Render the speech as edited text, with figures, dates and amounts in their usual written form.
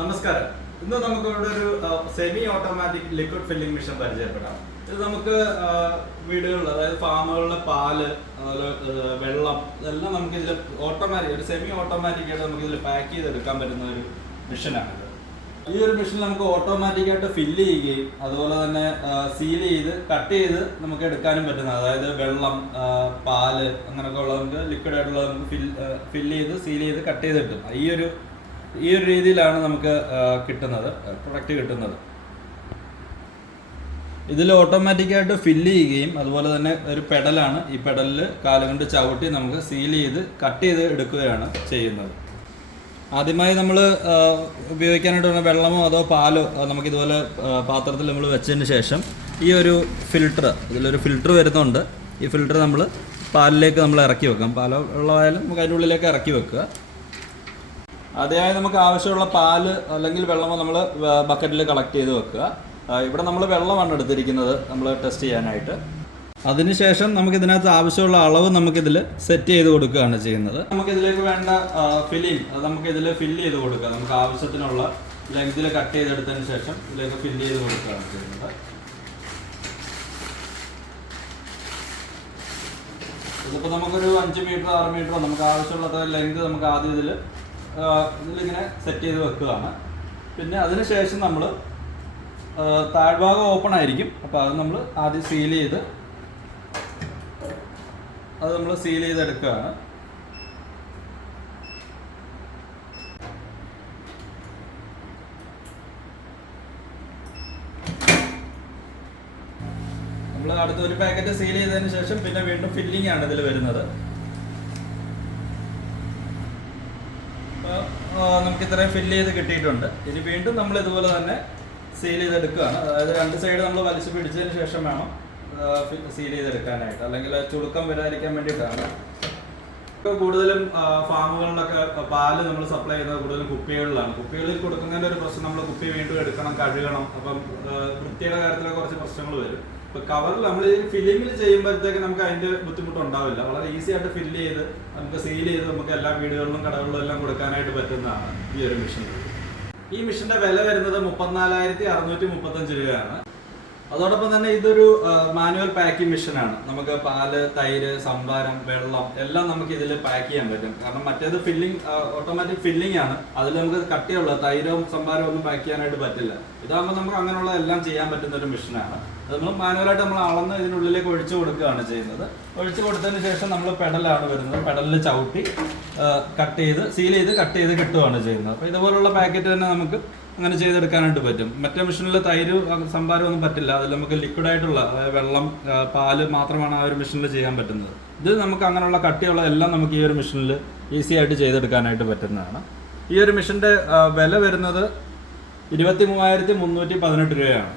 നമസ്കാരം. ഇന്ന് നമുക്ക് ഇവിടെ ഒരു semi automatic liquid filling machine പരിചയപ്പെടാം. ഇത് നമുക്ക് വീടുകളിൽ, അതായത് ഫാമുകളിലെ പാല്, അതുപോലെ വെള്ളം, ഇതെല്ലാം നമുക്ക് ഇതിൽ ഓട്ടോമാറ്റിക്, ഒരു സെമി ഓട്ടോമാറ്റിക് ആയിട്ട് നമുക്ക് ഇതിൽ പാക്ക് ചെയ്തെടുക്കാൻ പറ്റുന്ന ഒരു മെഷീനാണിത്. ഈ ഒരു മെഷീൻ നമുക്ക് ഓട്ടോമാറ്റിക്കായിട്ട് ഫില്ല് ചെയ്യുകയും അതുപോലെ തന്നെ സീൽ ചെയ്ത് കട്ട് ചെയ്ത് നമുക്ക് എടുക്കാനും പറ്റുന്നത്, അതായത് വെള്ളം, പാല്, അങ്ങനെയൊക്കെ ഉള്ളത് നമുക്ക് ലിക്വിഡ് ആയിട്ടുള്ളത് നമുക്ക് ഫില്ല് ചെയ്ത് സീൽ ചെയ്ത് കട്ട് ചെയ്ത് കിട്ടും. ഈ ഒരു രീതിയിലാണ് നമുക്ക് കിട്ടുന്നത്, പ്രൊഡക്റ്റ് കിട്ടുന്നത്. ഇതിൽ ഓട്ടോമാറ്റിക്കായിട്ട് ഫില്ല് ചെയ്യുകയും അതുപോലെ തന്നെ ഒരു പെഡലാണ്, ഈ പെഡലിൽ കാലുകൊണ്ട് ചവിട്ടി നമുക്ക് സീൽ ചെയ്ത് കട്ട് ചെയ്ത് എടുക്കുകയാണ് ചെയ്യുന്നത്. ആദ്യമായി നമ്മൾ ഉപയോഗിക്കാനായിട്ട് വരുന്ന വെള്ളമോ അതോ പാലോ നമുക്കിതുപോലെ പാത്രത്തിൽ നമ്മൾ വെച്ചതിന് ശേഷം ഈ ഒരു ഫിൽട്ടർ, ഇതിലൊരു ഫിൽട്ടർ വരുന്നുണ്ട്. ഈ ഫിൽട്ടർ നമ്മൾ പാലിലേക്ക് നമ്മൾ ഇറക്കി വെക്കാം. പാലോ വെള്ളമായാലും നമുക്ക് അതിൻ്റെ ഉള്ളിലേക്ക് ഇറക്കി വെക്കുക. ആദ്യമായി നമുക്ക് ആവശ്യമുള്ള പാല് അല്ലെങ്കിൽ വെള്ളമോ നമ്മൾ ബക്കറ്റിൽ കളക്ട് ചെയ്ത് വെക്കുക. ഇവിടെ നമ്മൾ വെള്ളമാണ് എടുത്തിരിക്കുന്നത് നമ്മൾ ടെസ്റ്റ് ചെയ്യാനായിട്ട്. അതിനുശേഷം നമുക്കിതിനകത്ത് ആവശ്യമുള്ള അളവ് നമുക്കിതിൽ സെറ്റ് ചെയ്ത് കൊടുക്കുകയാണ് ചെയ്യുന്നത്. നമുക്കിതിലേക്ക് വേണ്ട ഫില്ലിങ് അത് നമുക്കിതിൽ ഫില്ല് ചെയ്ത് കൊടുക്കുക. നമുക്ക് ആവശ്യത്തിനുള്ള ലെങ്തിൽ കട്ട് ചെയ്തെടുത്തതിന് ശേഷം ഇതിലേക്ക് ഫില്ല് ചെയ്ത് കൊടുക്കുകയാണ് ചെയ്യുന്നത്. ഇതിപ്പോൾ നമുക്കൊരു 5 മീറ്റർ 6 മീറ്ററോ നമുക്ക് ആവശ്യമുള്ള ലെങ്ത് നമുക്ക് ആദ്യം ഇതിലിങ്ങനെ സെറ്റ് ചെയ്ത് വെക്കുകയാണ്. പിന്നെ അതിനുശേഷം നമ്മൾ താഴ്ഭാഗം ഓപ്പൺ ആയിരിക്കും. അപ്പോൾ അത് നമ്മൾ ആദ്യം സീൽ ചെയ്തെടുക്കുകയാണ്. നമ്മൾ അടുത്തൊരു പാക്കറ്റ് സീൽ ചെയ്തതിന് ശേഷം പിന്നെ വീണ്ടും ഫില്ലിംഗ് ആണ് ഇതിൽ വരുന്നത്. നമുക്ക് ഇത്രയും ഫില്ല് ചെയ്ത് കിട്ടിയിട്ടുണ്ട്. ഇനി വീണ്ടും നമ്മൾ ഇതുപോലെ തന്നെ സീൽ ചെയ്തെടുക്കുകയാണ്. അതായത് രണ്ട് സൈഡ് നമ്മൾ വലിച്ചു പിടിച്ചതിന് ശേഷം വേണം സീൽ ചെയ്തെടുക്കാനായിട്ട്, അല്ലെങ്കിൽ ചുളുക്കം വരാതിരിക്കാൻ വേണ്ടിയിട്ടാണ്. ഇപ്പോൾ കൂടുതലും ഫാമുകളിലൊക്കെ പാല് നമ്മൾ സപ്ലൈ ചെയ്യുന്നത് കൂടുതലും കുപ്പികളിലാണ്. കുപ്പികളിൽ കൊടുക്കുന്നതിൻ്റെ ഒരു പ്രശ്നം, നമ്മൾ കുപ്പി വീണ്ടും എടുക്കണം, കഴുകണം. അപ്പം വൃത്തിയുടെ കാര്യത്തിലൊക്കെ കുറച്ച് പ്രശ്നങ്ങൾ വരും. ഇപ്പോൾ കവറിൽ നമ്മൾ ഈ ഫില്ലിങ്ങിൽ ചെയ്യുമ്പോഴത്തേക്ക് നമുക്ക് അതിൻ്റെ ബുദ്ധിമുട്ടുണ്ടാവില്ല. വളരെ ഈസി ആയിട്ട് ഫില്ല് ചെയ്ത് നമുക്ക് സീൽ ചെയ്ത് നമുക്ക് എല്ലാ വീടുകളിലും കടകളിലും എല്ലാം കൊടുക്കാനായിട്ട് പറ്റുന്നതാണ് ഈ ഒരു മെഷീൻ. ഈ മെഷീൻ്റെ വില വരുന്നത് 34,635 രൂപയാണ്. അതോടൊപ്പം തന്നെ ഇതൊരു മാനുവൽ പാക്കിംഗ് മെഷീനാണ്. നമുക്ക് പാല്, തൈര്, സംഭാരം, വെള്ളം എല്ലാം നമുക്ക് ഇതിൽ പാക്ക് ചെയ്യാൻ പറ്റും. കാരണം മറ്റേത് ഓട്ടോമാറ്റിക് ഫില്ലിംഗ് ആണ്. അതിൽ നമുക്ക് കട്ടിയുള്ള തൈരോ സംഭാരമോ ഒന്നും പാക്ക് ചെയ്യാനായിട്ട് പറ്റില്ല. ഇതാകുമ്പോൾ നമുക്ക് അങ്ങനെയുള്ള എല്ലാം ചെയ്യാൻ പറ്റുന്ന ഒരു മെഷീനാണ്. അത് നമ്മൾ മാനുവലായിട്ട് നമ്മൾ അളന്ന് ഇതിനുള്ളിലേക്ക് ഒഴിച്ചു കൊടുക്കുകയാണ് ചെയ്യുന്നത്. ഒഴിച്ചു കൊടുത്തതിന് ശേഷം നമ്മൾ പെഡലാണ് വരുന്നത്. പെഡലിൽ ചവിട്ടി സീൽ ചെയ്ത് കട്ട് ചെയ്ത് കിട്ടുകയാണ് ചെയ്യുന്നത്. അപ്പോൾ ഇതുപോലുള്ള പാക്കറ്റ് തന്നെ നമുക്ക് അങ്ങനെ ചെയ്തെടുക്കാനായിട്ട് പറ്റും. മറ്റേ മെഷീനിൽ തൈര്, സംഭാരം ഒന്നും പറ്റില്ല. അതിൽ നമുക്ക് ലിക്വിഡായിട്ടുള്ള, അതായത് വെള്ളം, പാല് മാത്രമാണ് ആ ഒരു മെഷീനിൽ ചെയ്യാൻ പറ്റുന്നത്. ഇത് നമുക്ക് അങ്ങനെയുള്ള കട്ടിയുള്ള എല്ലാം നമുക്ക് ഈ ഒരു മെഷീനിൽ ഈസി ആയിട്ട് ചെയ്തെടുക്കാനായിട്ട് പറ്റുന്നതാണ്. ഈ ഒരു മെഷീൻ്റെ വില വരുന്നത് 23,318 രൂപയാണ്.